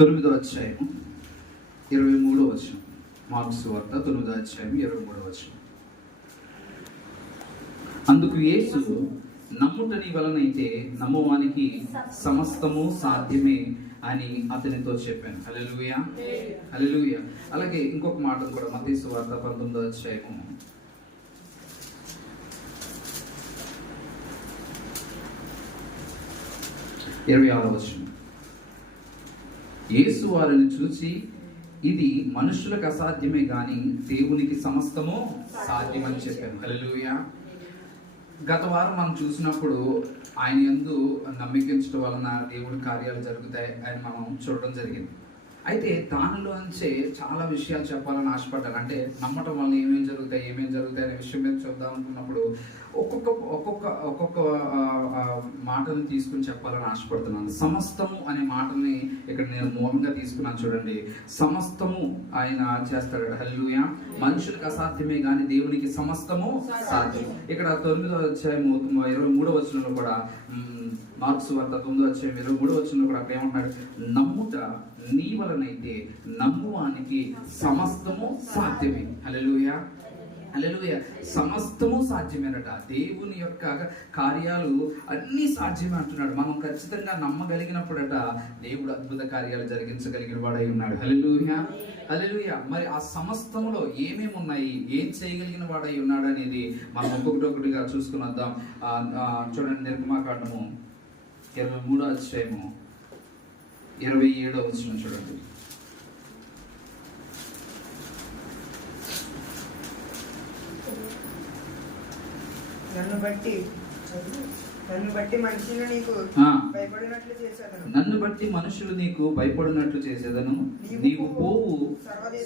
9వ అధ్యాయము 23వ వచనం. మార్కు సువార్త 9వ అధ్యాయం 23వ వచనం. అందుకు యేసు, నమ్ముట నీ వలనైతే నమ్మువానికి సమస్తము సాధ్యమే అని అతనితో చెప్పాను. హల్లెలూయా, హల్లెలూయా. అలాగే ఇంకొక మాటను కూడా మత్తయి సువార్త 19వ అధ్యాయము 26వ వచనం. యేసు వారిని చూసి, ఇది మనుషులకు అసాధ్యమే గాని దేవునికి సమస్తము సాధ్యమని చెప్పాను. హల్లెలూయా. గత వారం మనం చూసినప్పుడు ఆయన యందు నమ్మికించడం వలన దేవుడి కార్యాలు జరుగుతాయి అని మనం చూడడం జరిగింది. అయితే దానిలోంచే చాలా విషయాలు చెప్పాలని ఆశపడ్డాను. అంటే నమ్మటం వల్ల ఏమేమి జరుగుతాయి అనే విషయం మీద చూద్దాం అనుకున్నప్పుడు ఒక్కొక్క మాటను తీసుకుని చెప్పాలని ఆశపడుతున్నాను. సమస్తము అనే మాటని ఇక్కడ నేను మూలంగా తీసుకున్నాను. చూడండి, సమస్తము ఆయన చేస్తాడు. హల్లెలూయా. మనుషులకు అసాధ్యమే కానీ దేవునికి సమస్తము సాధ్యం. ఇక్కడ 9వ అధ్యాయము 23వ వచనంలో కూడా, మార్కు సువార్త 9వ అధ్యాయం 23వ వచనంలో కూడా అక్కడ ఏమంటున్నాడు? నమ్ముట నీ వలనైతే నమ్మువానికి సమస్తము సాధ్యమే. హల్లెలూయా, హల్లెలూయా. సమస్తము సాధ్యమేనట. దేవుని యొక్క కార్యాలు అన్ని సాధ్యమే అంటున్నాడు. మనం ఖచ్చితంగా నమ్మగలిగినప్పుడట దేవుడు అద్భుత కార్యాలు జరిగించగలిగిన వాడై ఉన్నాడు. హల్లెలూయా, హల్లెలూయా. మరి ఆ సమస్తములో ఏమేమి ఉన్నాయి, ఏం చేయగలిగిన వాడై ఉన్నాడు అనేది మనం ఒక్కొక్కటిగా చూసుకుని వద్దాం. చూడండి, నిర్గమాకాండము 23వ అధ్యాయము 27వ వచనం చూడండి. నన్ను బట్టి మనుషులు నీకు భయపడినట్లు చేసేదను. నీవు పోవు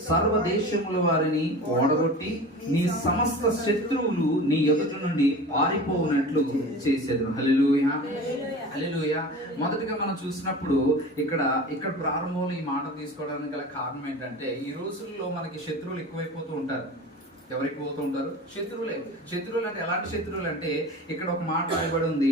సర్వదేశముల వారిని ఓడగొట్టి నీ సమస్త శత్రువులు నీ ఎదుట నుండి పారిపోవునట్లు చేసేదను. హల్లెలూయా, హల్లెలూయా. మొదటిగా మనం చూసినప్పుడు ఇక్కడ ప్రారంభంలో ఈ మాట తీసుకోవడానికి గల కారణం ఏంటంటే, ఈ రోజుల్లో మనకి శత్రువులు ఎక్కువైపోతూ ఉంటారు. ఎవరికి పోతూ ఉంటారు? శత్రువులే. శత్రువులు అంటే ఎలాంటి శత్రువులు అంటే, ఇక్కడ ఒక మాట రాయబడి ఉంది,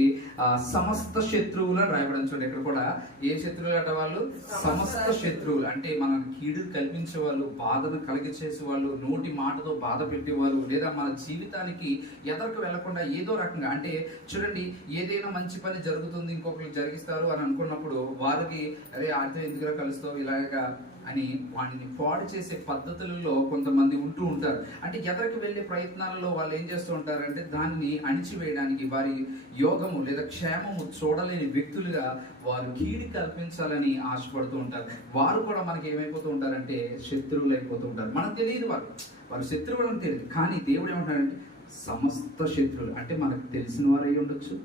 సమస్త శత్రువులు అని రాయబడి. చూడండి, ఇక్కడ కూడా ఏ శత్రువులు అంటే వాళ్ళు సమస్త శత్రువులు. అంటే మన కీడు కల్పించే వాళ్ళు, బాధను కలిగించేసే వాళ్ళు, నోటి మాటతో బాధ పెట్టేవాళ్ళు, లేదా మన జీవితానికి ఎదరకు వెళ్లకుండా ఏదో రకంగా, అంటే చూడండి, ఏదైనా మంచి పని జరుగుతుంది ఇంకొకరికి జరిగిస్తారు అని అనుకున్నప్పుడు వారికి, అరే ఆడితే ఎందుకురా కలుస్తావు ఇలాగా అని వాటిని పాడు చేసే పద్ధతులలో కొంతమంది ఉంటూ ఉంటారు. అంటే ఎదరికి వెళ్ళే ప్రయత్నాలలో వాళ్ళు ఏం చేస్తూ ఉంటారంటే, దానిని అణిచివేయడానికి, వారి యోగము లేదా క్షేమము చూడలేని వ్యక్తులుగా వారు కీడి కల్పించాలని ఆశపడుతూ ఉంటారు. వారు కూడా మనకి ఏమైపోతూ ఉంటారంటే శత్రువులు అయిపోతూ ఉంటారు. మనకు తెలియదు వారు శత్రువులు అని తెలియదు. కానీ దేవుడు ఏమంటాడంటే సమస్త శత్రువులు. అంటే మనకు తెలిసిన వారై ఉండొచ్చు,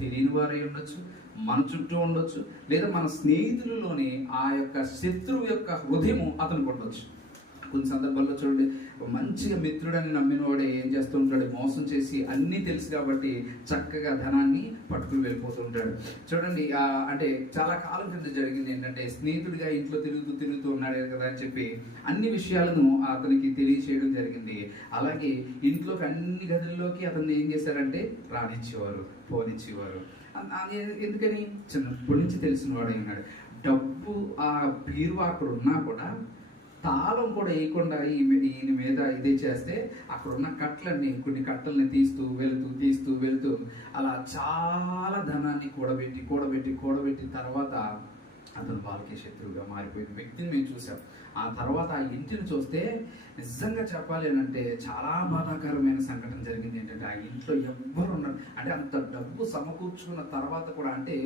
తెలియని వారై ఉండొచ్చు, మన చుట్టూ ఉండొచ్చు, లేదా మన స్నేహితులలోనే ఆ యొక్క శత్రువు యొక్క హృదయము అతనికి ఉండొచ్చు. కొన్ని సందర్భాల్లో చూడండి, మంచిగా మిత్రుడని నమ్మిన వాడే ఏం చేస్తూ ఉంటాడు? మోసం చేసి అన్నీ తెలుసు కాబట్టి చక్కగా ధనాన్ని పట్టుకుని వెళ్ళిపోతూ ఉంటాడు. చూడండి, అంటే చాలా కాలం క్రితం జరిగింది ఏంటంటే, స్నేహితుడిగా ఇంట్లో తిరుగుతూ ఉన్నాడు కదా అని చెప్పి అన్ని విషయాలను అతనికి తెలియచేయడం జరిగింది. అలాగే ఇంట్లోకి అన్ని గదుల్లోకి అతన్ని ఏం చేశారంటే రానిచ్చేవారు, పోనిచ్చేవారు. ఎందుకని? చిన్నప్పటి నుంచి తెలిసిన వాడు అయినాడు. డబ్బు ఆ బీరువా అక్కడ ఉన్నా కూడా తాళం కూడా వేయకుండా ఈయన మీద ఇదే చేస్తే అక్కడ ఉన్న కొన్ని కట్టల్ని తీస్తూ వెళ్తూ అలా చాలా ధనాన్ని కూడబెట్టి తర్వాత అతను వాళ్ళకి శత్రువుగా మారిపోయిన వ్యక్తిని మేము చూసాం. ఆ తర్వాత ఆ ఇంటిని చూస్తే నిజంగా చెప్పాలి అంటే చాలా బాధాకరమైన సంఘటన జరిగింది. ఏంటంటే ఆ ఇంట్లో ఎవ్వరు ఉన్నారు. అంటే అంత డబ్బు సమకూర్చుకున్న తర్వాత కూడా, అంటే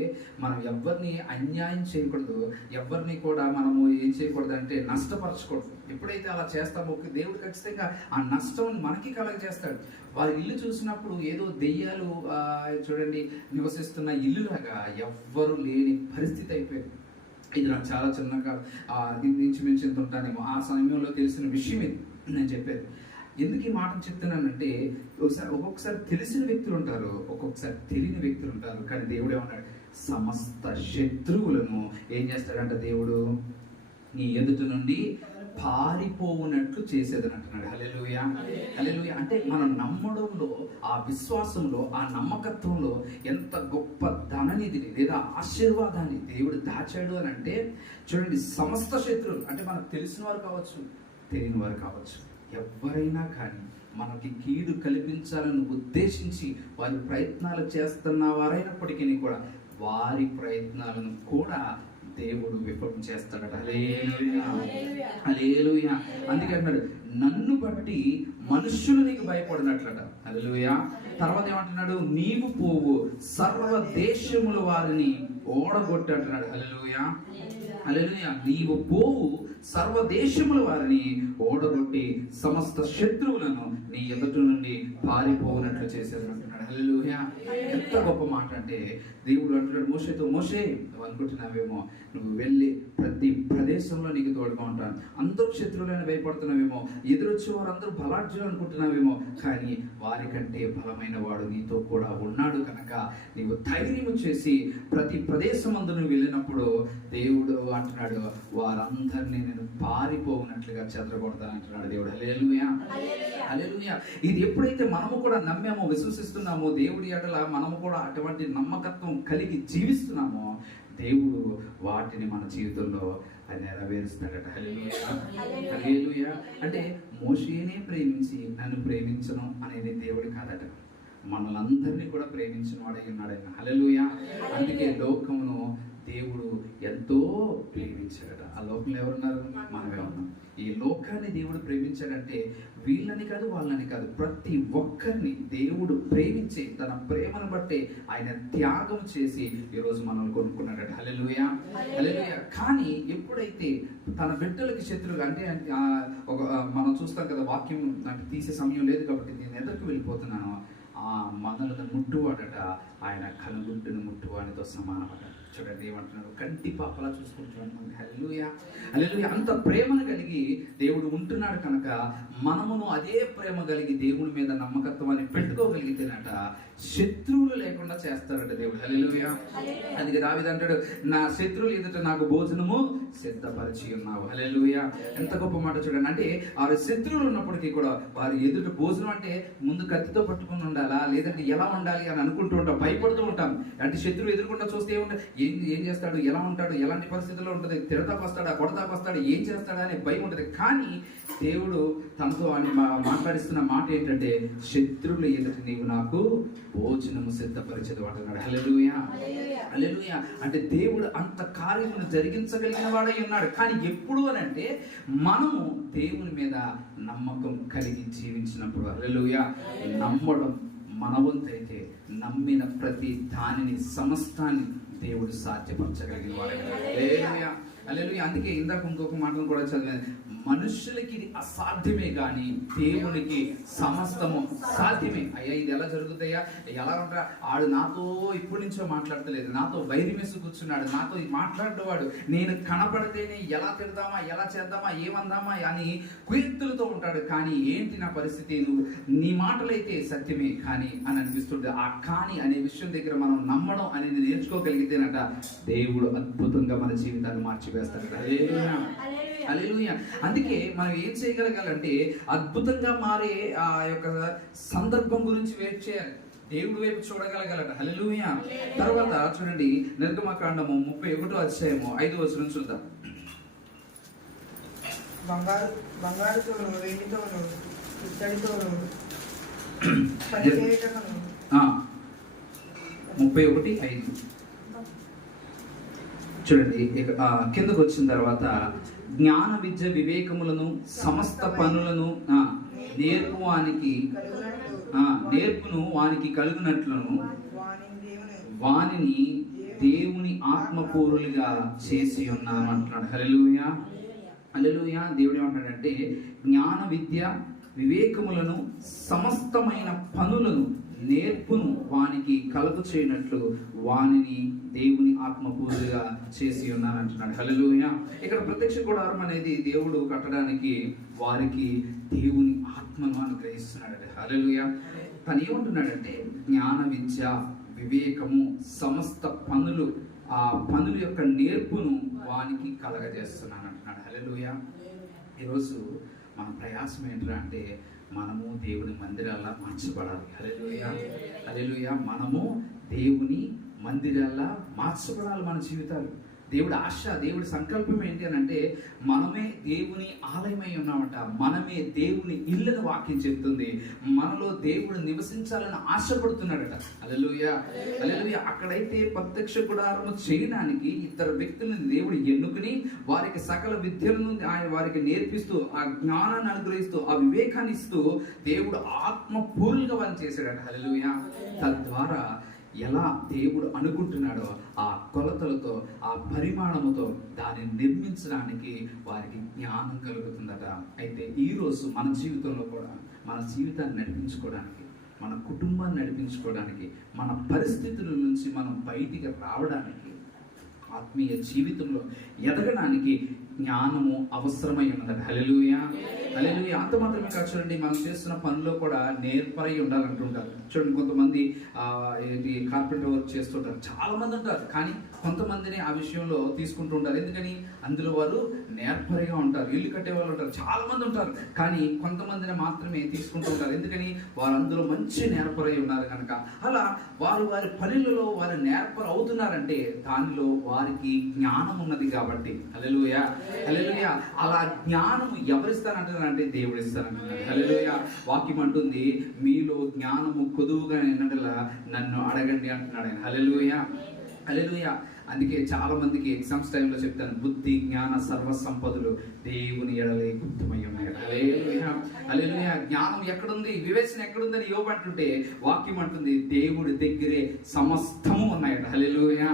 మనం ఎవరిని అన్యాయం చేయకూడదు, ఎవరిని కూడా మనము ఏం చేయకూడదు అంటే నష్టపరచకూడదు. ఎప్పుడైతే అలా చేస్తామో దేవుడు ఖచ్చితంగా ఆ నష్టం మనకి కలగజేస్తాడు. వారి ఇల్లు చూసినప్పుడు ఏదో దెయ్యాలు చూడండి నివసిస్తున్న ఇల్లులాగా ఎవ్వరు లేని పరిస్థితి అయిపోయింది. ఇది నాకు చాలా చిన్నగా ఇంచుమించు ఎంత ఉంటానేమో ఆ సమయంలో తెలిసిన విషయం ఇది నేను చెప్పేది. ఎందుకు ఈ మాట చెప్తున్నానంటే, ఒక్కొక్కసారి తెలిసిన వ్యక్తులు ఉంటారు, ఒక్కొక్కసారి తెలియని వ్యక్తులు ఉంటారు. కానీ దేవుడు ఏమన్నాడు? సమస్త శత్రువులను ఏం చేస్తాడంట దేవుడు? నీ ఎదుట నుండి పారిపోవునట్లు చేసేదని అంటున్నాడు. హల్లెలూయా, హల్లెలూయా. అంటే మనం నమ్మడంలో, ఆ విశ్వాసంలో, ఆ నమ్మకత్వంలో ఎంత గొప్ప ధననిధిని లేదా ఆశీర్వాదాన్ని దేవుడు దాచాడు అని అంటే చూడండి, సమస్త శత్రువులు అంటే మనకు తెలిసిన వారు కావచ్చు, తెలియని వారు కావచ్చు, ఎవరైనా కానీ మనకి కీడు కల్పించాలని ఉద్దేశించి వారి ప్రయత్నాలు చేస్తున్న వారైనప్పటికీ కూడా వారి ప్రయత్నాలను కూడా దేవుడు విఫలం చేస్తాడట. హల్లెలూయా, హల్లెలూయా. అందుకే అంటున్నాడు, నన్ను బట్టి మనుష్యులు నీకు భయపడినట్లట. హల్లెలూయా. తర్వాత ఏమంటున్నాడు, నీవు పోవు సర్వ దేశముల వారిని ఓడగొట్టి అంటున్నాడు. హల్లెలూయా, హల్లెలూయా. నీవు పోవు సర్వ దేశముల వారిని ఓడగొట్టి సమస్త శత్రువులను నీ ఎదుట నుండి పారిపోవునట్లు చేసేది అంటున్నాడు. హల్లెలూయా. ఎంత గొప్ప మాట అంటే దేవుడు అంటున్నాడు మోషేతో, మోషే నువ్వు అనుకుంటున్నావేమో నువ్వు వెళ్ళి ప్రతి ప్రదేశంలో నీకు తోడుగా ఉంటాను, అందరూ శత్రువులను భయపడుతున్నావేమో, ఎదురొచ్చే వారందరూ బలాఢ్యులు అనుకుంటున్నావేమో, కానీ వారికంటే బలమైన వాడు నీతో కూడా ఉన్నాడు కనుక నీవు ధైర్యం చేసి ప్రతి ప్రదేశం అందు నువ్వు వెళ్ళినప్పుడు దేవుడు అంటున్నాడు వారందరినీ నేను పారిపోవునట్లుగా చెదరగొడతాను అంటున్నాడు దేవుడు. హల్లెలూయా, హల్లెలూయా. ఇది ఎప్పుడైతే మనము కూడా నమ్మామో, విశ్వసిస్తున్నామో, దేవుడి ఎడల మనము కూడా అటువంటి నమ్మకత్వం కలిగి జీవిస్తున్నామో, దేవుడు వాటిని మన జీవితంలో నెరవేరుస్తాడట. హల్లెలూయా, హల్లెలూయా. అంటే మోషేనే ప్రేమించి నన్ను ప్రేమించను అనేది దేవుడు కాదట, మనల్ని అందరినీ కూడా ప్రేమించిన వాడై ఉన్నాడు ఆయన. హల్లెలూయా. అందుకే లోకమును దేవుడు ఎంతో ప్రేమించాడట. ఆ లోకంలో ఎవరున్నారు? మనమే ఉన్నాం. ఈ లోకాన్ని దేవుడు ప్రేమించాడంటే వీళ్ళని కాదు, వాళ్ళని కాదు, ప్రతి ఒక్కరిని దేవుడు ప్రేమించి తన ప్రేమను బట్టి ఆయన త్యాగం చేసి ఈరోజు మనల్ని కొనుక్కున్నాడట. హల్లెలూయా, హల్లెలూయా. కానీ ఎప్పుడైతే తన బిడ్డలకి శత్రువులు అంటే మనం చూస్తాం కదా, వాక్యం నాకు తీసే సమయం లేదు కాబట్టి నేను ఎదురుకు వెళ్ళిపోతున్నాను, ఆ మనలను ముట్టువాడట ఆయన కనుగుంటును ముట్టువానితో సమానమట. చూడండి ఏమంటున్నాడు, కంటి పాపలా చూసుకుంటున్నాడు. హల్లెలూయా, హల్లెలూయా. అంత ప్రేమను కలిగి దేవుడు ఉంటున్నాడు కనుక మనమును అదే ప్రేమ కలిగి దేవుడి మీద నమ్మకత్వాన్ని పెట్టుకోగలిగితేనట శత్రువులు లేకుండా చేస్తాడట దేవుడు. హల్లెలూయా. అందుకే దావీదు అంటాడు, నా శత్రువులు ఎదుట నాకు భోజనము సిద్ధపరిచి ఉన్నావు. హల్లెలూయా. ఎంత గొప్ప మాట చూడండి. అంటే వారి శత్రువులు ఉన్నప్పటికీ కూడా వారి ఎదుట భోజనం అంటే ముందు కత్తితో పట్టుకుని ఉండాలా, లేదంటే ఎలా ఉండాలి అని అనుకుంటూ ఉంటాం, భయపడుతూ ఉంటాం. అంటే శత్రువు ఎదురుకుండా చూస్తే ఏం చేస్తాడు, ఎలా ఉంటాడు, ఎలాంటి పరిస్థితుల్లో ఉంటుంది, తిడతాకు వస్తాడా, కొడతాకు వస్తాడా, ఏం చేస్తాడా అనే భయం ఉంటుంది. కానీ దేవుడు తనతో మాట్లాడిస్తున్న మాట ఏంటంటే, శత్రువుల ఎదుట నీవు నాకు భోజనము సిద్ధపరిచేది అంటున్నాడు. హల్లెలూయా, హల్లెలూయా. అంటే దేవుడు అంత కార్యమును జరిగించగలిగిన వాడై ఉన్నాడు. కానీ ఎప్పుడు అని అంటే మనము దేవుని మీద నమ్మకం కలిగి జీవించినప్పుడు. హల్లెలూయా. నమ్మడం మన వంతైతే నమ్మిన ప్రతి దానిని సమస్తాన్ని దేవుడు సాధ్యపరచగలిగిన వాడు. హల్లెలూయా, హల్లెలూయా. అందుకే ఇందాక ఇంకొక మాటను కూడా చదివాను, మనుషులకి ఇది అసాధ్యమే కానీ దేవునికి సమస్తము సాధ్యమే. అయ్యా ఇది ఎలా జరుగుతాయా, ఎలా ఉంటా, ఆడు నాతో ఇప్పటి నుంచో మాట్లాడతలేదు, నాతో వైరిమేసి కూర్చున్నాడు, నాతో మాట్లాడేవాడు, నేను కనపడితేనే ఎలా తిడదామా, ఎలా చేద్దామా, ఏమందామా అని కుయుక్తులతో ఉంటాడు. కానీ ఏంటి నా పరిస్థితి, నువ్వు నీ మాటలైతే సత్యమే కానీ అని అనిపిస్తుంది. ఆ కానీ అనే విషయం దగ్గర మనం నమ్మడం అనేది నేర్చుకోగలిగితేనట దేవుడు అద్భుతంగా మన జీవితాన్ని మార్చివేస్తాడు. హల్లెలూయా, హల్లెలూయా. అందుకే మనం ఏం చేయగలగాలంటే అద్భుతంగా మారే ఆ యొక్క సందర్భం గురించి వెయిట్ చేయాలి, దేవుడి వైపు చూడగలగాలట. హల్లెలూయా. తర్వాత చూడండి, నిర్గమకాండము 31వ అధ్యాయము 5వ వచనం చూద్దాం. బంగారుతోను వెండితోను ఇత్తడితోను 31:5 చూడండి. కిందకు వచ్చిన తర్వాత, జ్ఞాన విద్య వివేకములను సమస్త పనులను నేర్పును వానికి కలుగునట్లను వానిని దేవుని ఆత్మపూరులుగా చేసి ఉన్నాను అంటున్నాడు. హల్లెలూయా, హల్లెలూయా. దేవుడు ఏమంటాడంటే జ్ఞాన విద్య వివేకములను సమస్తమైన పనులను నేర్పును వానికి కలుగు చేయనట్లు వానిని దేవుని ఆత్మపూర్తిగా చేసి ఉన్నాను అంటున్నాడు. హల్లెలూయా. ఇక్కడ ప్రత్యక్ష గుడారం అనేది దేవుడు కట్టడానికి వారికి దేవుని ఆత్మను అనుగ్రహిస్తున్నాడు. హల్లెలూయా. తను ఏమంటున్నాడంటే జ్ఞాన విద్య వివేకము సమస్త పనులు, ఆ పనుల యొక్క నేర్పును వానికి కలగజేస్తున్నాను అంటున్నాడు. హల్లెలూయా. ఈరోజు మన ప్రయాసం ఏంటంటే అంటే మనము దేవుని మందిరాల్లో మార్చబడాలి. హల్లెలూయా, హల్లెలూయా. మనము దేవుని మందిరాల్లో మార్చబడాలి మన జీవితాలు. దేవుడి ఆశ, దేవుడి సంకల్పం ఏంటి అని అంటే మనమే దేవుని ఆలయమై ఉన్నామట, మనమే దేవుని ఇల్లుని వాక్యం చెప్తుంది. మనలో దేవుడు నివసించాలని ఆశపడుతున్నాడట. హల్లెలూయా, హల్లెలూయా. అక్కడైతే ప్రత్యక్ష గుడారము చేయడానికి ఇద్దరు వ్యక్తులను దేవుడు ఎన్నుకుని వారికి సకల విద్యలను ఆయన వారికి నేర్పిస్తూ, ఆ జ్ఞానాన్ని అనుగ్రహిస్తూ, ఆ వివేకాన్ని ఇస్తూ దేవుడు ఆత్మపూర్ణంగా వారిని చేశాడట. హల్లెలూయా. తద్వారా ఎలా దేవుడు అనుకుంటున్నాడో ఆ కొలతలతో, ఆ పరిమాణముతో దాన్ని నిర్మించడానికి వారికి జ్ఞానం కలుగుతుందట. అయితే ఈరోజు మన జీవితంలో కూడా మన జీవితాన్ని నడిపించుకోవడానికి, మన కుటుంబాన్ని నడిపించుకోవడానికి, మన పరిస్థితుల నుంచి మనం బయటికి రావడానికి, ఆత్మీయ జీవితంలో ఎదగడానికి జ్ఞానము అవసరమై ఉన్నదట. హల్లెలూయా, హల్లెలూయా. అంత మాత్రమే కాదు, చూడండి, మనం చేస్తున్న పనిలో కూడా నేర్పరై ఉండాలంటుంటారు. చూడండి, కొంతమంది ఏంటి కార్పెంటర్ వర్క్ చేస్తుంటారు, చాలా మంది ఉంటారు. కానీ కొంతమందిని ఆ విషయంలో తీసుకుంటూ ఉంటారు. ఎందుకని? అందులో వారు నేర్పరిగా ఉంటారు. ఇల్లు కట్టే వాళ్ళు ఉంటారు, చాలా మంది ఉంటారు. కానీ కొంతమందిని మాత్రమే తీసుకుంటూ ఉంటారు. ఎందుకని? వారు అందులో మంచి నేర్పరై ఉన్నారు కనుక. అలా వారు వారి పనులలో వారు నేర్పర అవుతున్నారంటే దానిలో వారికి జ్ఞానం ఉన్నది కాబట్టి. హల్లెలూయా, హల్లెలూయా. అలా జ్ఞానము ఎవరిస్తానంటున్నారంటే దేవుడు ఇస్తానంటున్నారు. హల్లెలూయా. వాక్యం అంటుంది, మీలో జ్ఞానము కొదువుగా ఎన్నడలా నన్ను అడగండి అంటున్నాడు ఆయన. హల్లెలూయా, హల్లెలూయా. అందుకే చాలా మందికి ఎగ్జామ్స్ టైంలో చెప్తాను, బుద్ధి జ్ఞాన సర్వ సంపదలు దేవుని ఎడలే గుప్తమై ఉన్నాయి. హల్లెలూయా, హల్లెలూయా. జ్ఞానం ఎక్కడుంది, వివేచన ఎక్కడుందని యోబు అంటుంటే వాక్యం అంటుంది, దేవుడి దగ్గరే సమస్తము ఉన్నాయట. హల్లెలూయా,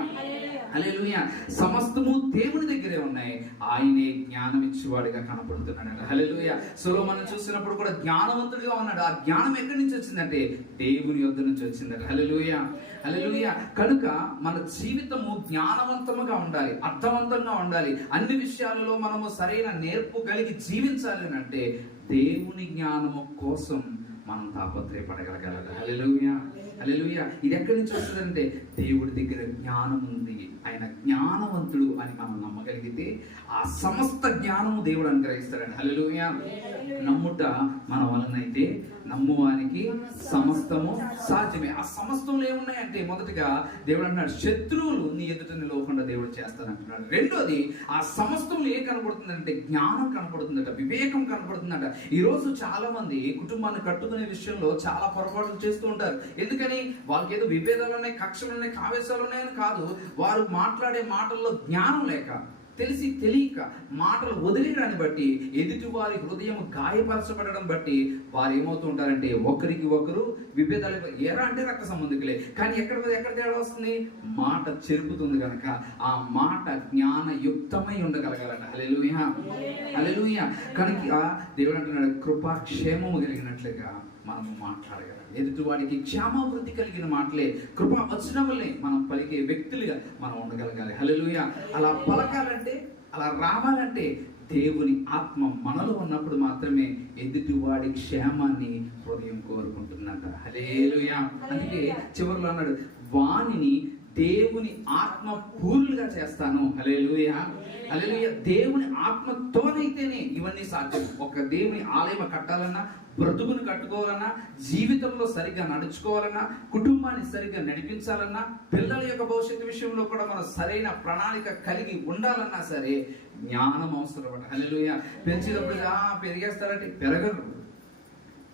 హల్లెలూయా. సమస్తము దేవుని దగ్గరే ఉన్నాయి. ఆయనే జ్ఞానం ఇచ్చేవాడిగా కనపడుతున్నాడు. హల్లెలూయా. సొలొమోను చూసినప్పుడు కూడా జ్ఞానవంతుడిగా ఉన్నాడు. ఆ జ్ఞానం ఎక్కడి నుంచి వచ్చిందంటే దేవుని యొద్ద నుంచి వచ్చిందట. హల్లెలూయా, హల్లెలూయా. కనుక మన జీవితము జ్ఞానవంతముగా ఉండాలి, అర్థవంతంగా ఉండాలి. అన్ని విషయాలలో మనము సరైన నేర్పు కలిగి జీవించాలి అని అంటే దేవుని జ్ఞానము కోసం మనం తాపత్రయపడగలగాలి. హల్లెలూయా, హల్లెలూయా. ఇది ఎక్కడి నుంచి వస్తుందంటే దేవుడి దగ్గర జ్ఞానం ఉంది, ఆయన జ్ఞానవంతుడు అని మనం నమ్మగలిగితే ఆ సమస్త జ్ఞానము దేవుడు అనుగ్రహిస్తాడండి. హల్లెలూయా. నమ్ముట మన వలనైతే నమ్మువానికి సమస్తము సాధ్యమే. ఆ సమస్తంలో ఏమున్నాయంటే మొదటిగా దేవుడు అన్నాడు, శత్రువులు నీ ఎదుట నిలవకుండా దేవుడు చేస్తానంటున్నాడు. రెండోది, ఆ సమస్తంలో ఏం కనపడుతుందంటే జ్ఞానం కనపడుతుందట, వివేకం కనపడుతుందట. ఈ రోజు చాలా మంది కుటుంబాన్ని కట్టుకునే విషయంలో చాలా పొరపాట్లు చేస్తూ ఉంటారు. ఎందుకని? వాళ్ళకి ఏదో విభేదాలు ఉన్నాయి, కక్షలు ఉన్నాయి, కావేశాలు ఉన్నాయని కాదు, వారు మాట్లాడే మాటల్లో జ్ఞానం లేక, తెలిసి తెలియక మాటలు వదిలేయడాన్ని బట్టి, ఎదుటి వారి హృదయం గాయపరచబడడం బట్టి వారు ఏమవుతూ ఉంటారంటే ఒకరికి ఒకరు విభేదాలు. ఎరా అంటే రక్త సంబంధికులే, కానీ ఎక్కడ తేడా వస్తుంది? మాట చెరుపుతుంది కనుక ఆ మాట జ్ఞానయుక్తమై ఉండగలగాలట. హల్లెలూయా, హల్లెలూయా. కనుక దేవుడు అంటున్నాడు, కృపాక్షేమము కలిగినట్లుగా మనము మాట్లాడగలం. ఎదుటివాడికి క్షేమాభివృద్ధి కలిగిన మాటలే, కృపా వచనములే మనం పలికే వ్యక్తులుగా మనం ఉండగలగాలి. హల్లెలూయా. అలా పలకాలంటే, అలా రావాలంటే దేవుని ఆత్మ మనలో ఉన్నప్పుడు మాత్రమే ఎదుటివాడి క్షేమాన్ని హృదయం కోరుకుంటుందంట. హల్లెలూయా. అందుకే చివరిలో అన్నాడు, వానిని దేవుని ఆత్మ పూర్ణులుగా చేస్తాను. హల్లెలూయా, హల్లెలూయా. దేవుని ఆత్మతోనైతేనే ఇవన్నీ సాధ్యం. ఒక దేవుని ఆలయం కట్టాలన్నా, బ్రతుకుని కట్టుకోవాలన్నా, జీవితంలో సరిగ్గా నడుచుకోవాలన్నా, కుటుంబాన్ని సరిగ్గా నడిపించాలన్నా, పిల్లల యొక్క భవిష్యత్తు విషయంలో కూడా మనం సరైన ప్రణాళిక కలిగి ఉండాలన్నా సరే జ్ఞానం అవసరం. హల్లెలూయా. పెంచేటప్పుడు పెరిగేస్తారంటే పెరగరు.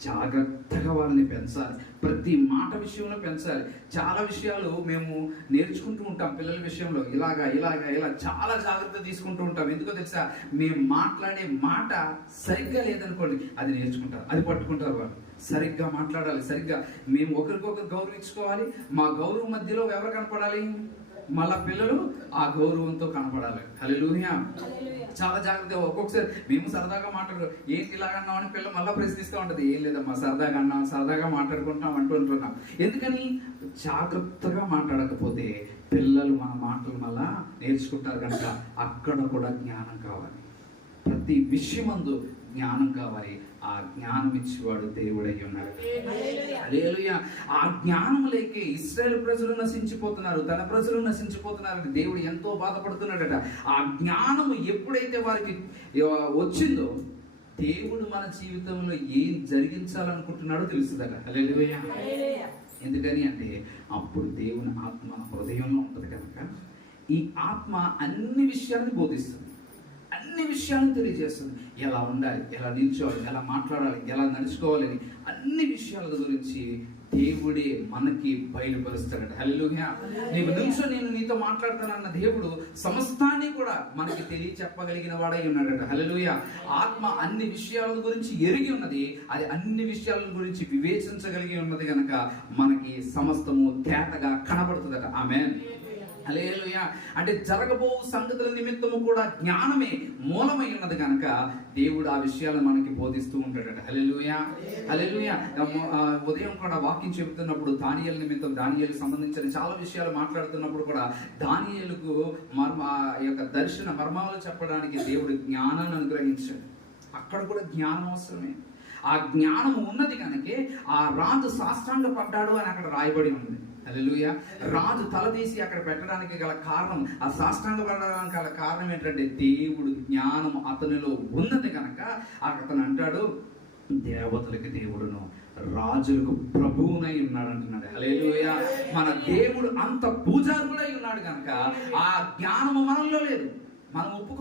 జాగ్రత్తగా వాళ్ళని పెంచాలి, ప్రతి మాట విషయంలో పెంచాలి. చాలా విషయాలు మేము నేర్చుకుంటూ ఉంటాం పిల్లల విషయంలో, ఇలా చాలా జాగ్రత్త తీసుకుంటూ ఉంటాం. ఎందుకో తెలుసా? మేము మాట్లాడే మాట సరిగ్గా లేదనుకోండి, అది నేర్చుకుంటారు, అది పట్టుకుంటారు వాళ్ళు. సరిగ్గా మాట్లాడాలి, సరిగ్గా మేము ఒకరికొకరు గౌరవించుకోవాలి. మా గౌరవం మధ్యలో ఎవరు కనపడాలి? మళ్ళా పిల్లలు ఆ గౌరవంతో కనపడాలి. హల్లెలూయా. చాలా జాగ్రత్తగా. ఒక్కొక్కసారి మేము సరదాగా మాట్లాడు, ఏంటి ఇలాగన్నాం అని పిల్లలు మళ్ళీ ప్రశ్నిస్తూ ఉంటుంది. ఏం లేదమ్మా, సరదాగా అన్నాం, సరదాగా మాట్లాడుకుంటాం అంటుంటున్నాం. ఎందుకని? జాగ్రత్తగా మాట్లాడకపోతే పిల్లలు మన మాటలు మళ్ళా నేర్చుకుంటారు కనుక అక్కడ కూడా జ్ఞానం కావాలి. ప్రతి విషయమందు జ్ఞానం కావాలి. ఆ జ్ఞానం ఇచ్చేవాడు దేవుడై ఉన్నాడు. హల్లెలూయా. ఆ జ్ఞానం లేకే ఇశ్రాయేలు ప్రజలు నశించిపోతున్నారు, తన ప్రజలు నశించిపోతున్నారని దేవుడు ఎంతో బాధపడుతున్నాడట. ఆ జ్ఞానము ఎప్పుడైతే వారికి వచ్చిందో దేవుడు మన జీవితంలో ఏం జరిగించాలనుకుంటున్నాడో తెలుస్తుందట. హల్లెలూయా. ఎందుకని అంటే అప్పుడు దేవుని ఆత్మ హృదయంలో ఉంటుంది కనుక ఈ ఆత్మ అన్ని విషయాలను బోధిస్తుంది, అన్ని విషయాలను తెలియజేస్తుంది. ఎలా ఉండాలి, ఎలా నిల్చోవాలి, ఎలా మాట్లాడాలి, ఎలా నడుచుకోవాలని అన్ని విషయాల గురించి దేవుడే మనకి బయలుపరుస్తాడట. హల్లెలూయా. నీవు నిమిషం నేను నీతో మాట్లాడుతానన్న దేవుడు సమస్తాన్ని కూడా మనకి తెలియచెప్పగలిగిన వాడై ఉన్నాడట. హల్లెలూయా. ఆత్మ అన్ని విషయాల గురించి ఎరిగి ఉన్నది, అది అన్ని విషయాల గురించి వివేచించగలిగి ఉన్నది కనుక మనకి సమస్తము తేటగా కనబడుతుందట. ఆమేన్. హల్లెలూయా. అంటే జరగబో సంగతుల నిమిత్తము కూడా జ్ఞానమే మూలమై ఉన్నది కనుక దేవుడు ఆ విషయాలను మనకి బోధిస్తూ ఉంటాడట. హల్లెలూయా. హల్లెలూయా. ఉదయం కూడా వాక్యం చెబుతున్నప్పుడు దానియేలు నిమిత్తం, దానియేలుకు సంబంధించిన చాలా విషయాలు మాట్లాడుతున్నప్పుడు కూడా దానియేలుకు యొక్క దర్శన మర్మాలు చెప్పడానికి దేవుడు జ్ఞానాన్ని అనుగ్రహించాడు. అక్కడ కూడా జ్ఞానం అవసరమే. ఆ జ్ఞానం ఉన్నది కనుకే ఆ రాజు సాష్టాంగ పడ్డాడు అని అక్కడ రాయబడి ఉంది. హల్లెలూయా. రాజు తలదీసి అక్కడ పెట్టడానికి గల కారణం, ఆ సాష్టాంగ పడడానికి గల కారణం ఏంటంటే దేవుడు జ్ఞానం అతనిలో ఉన్నది కనుక అతను అంటాడు, దేవతలకి దేవుడును రాజులకు ప్రభువునై ఉన్నాడు అంటున్నాడు. హల్లెలూయా. మన దేవుడు అంత పూజారుడై ఉన్నాడు కనుక ఆ జ్ఞానము మనలో లేదు, మనం ఒప్పుకోవాలి.